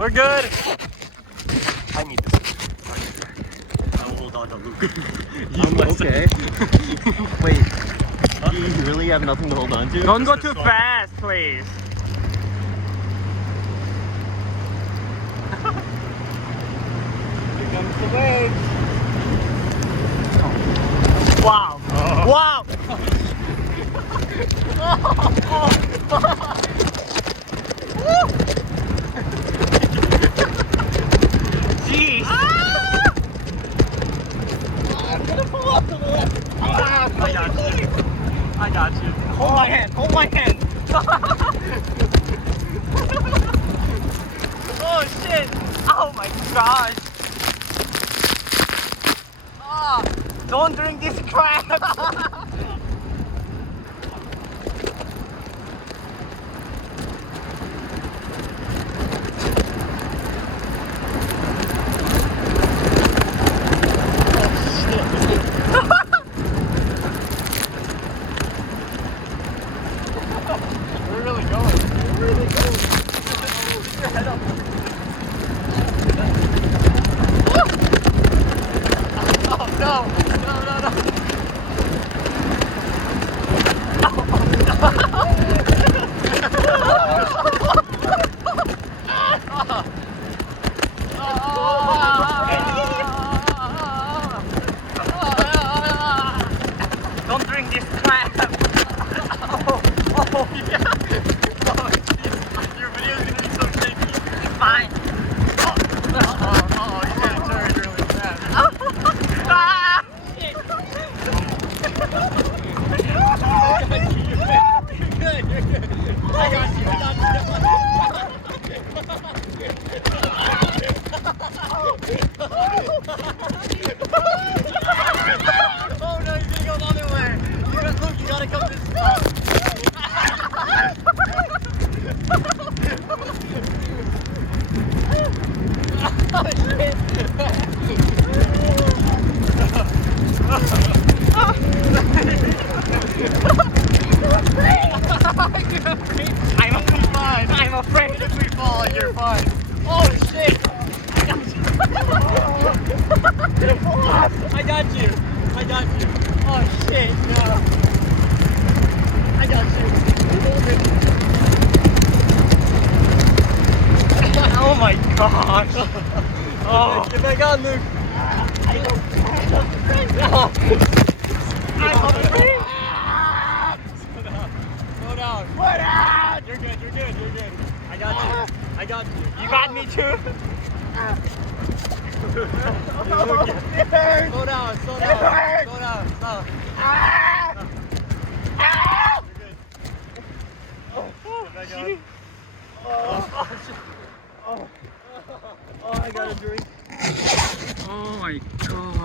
We're good. I need this. I'll hold on to Luke. I'm okay. Wait, do you really have nothing to hold on to? Don't go too fast, please. Here comes the wave. Wow. Wow. Jeez. I'm gonna pull off to the left. I got you. I got you. Hold my hand. Hold my hand. Oh shit. Oh my gosh. Ah, don't drink this crap. We're really going. We're really going. Keep your head up. Oh no! No, no, no! Don't drink this crap! Oh yeah! Oh jeez! Your video's gonna be so shaky. It's fine. Oh, you gotta turn really fast. Ah! Shit! You're good. I got you. Oh no, he's gonna go the other way. Look, you gotta come this way. I'm afraid if we fall, you're fine. Oh shit! I got you. I got you. Oh shit! No. I got you. Oh my gosh! Oh, get back on, Luke. I'm afraid. Slow down. Slow down. You're good. You're good. You're good. I got you. I got you. You got me too. Slow down. Slow down. Slow down. Stop. You're good. Get back on. Oh, I got a drink. Oh my god.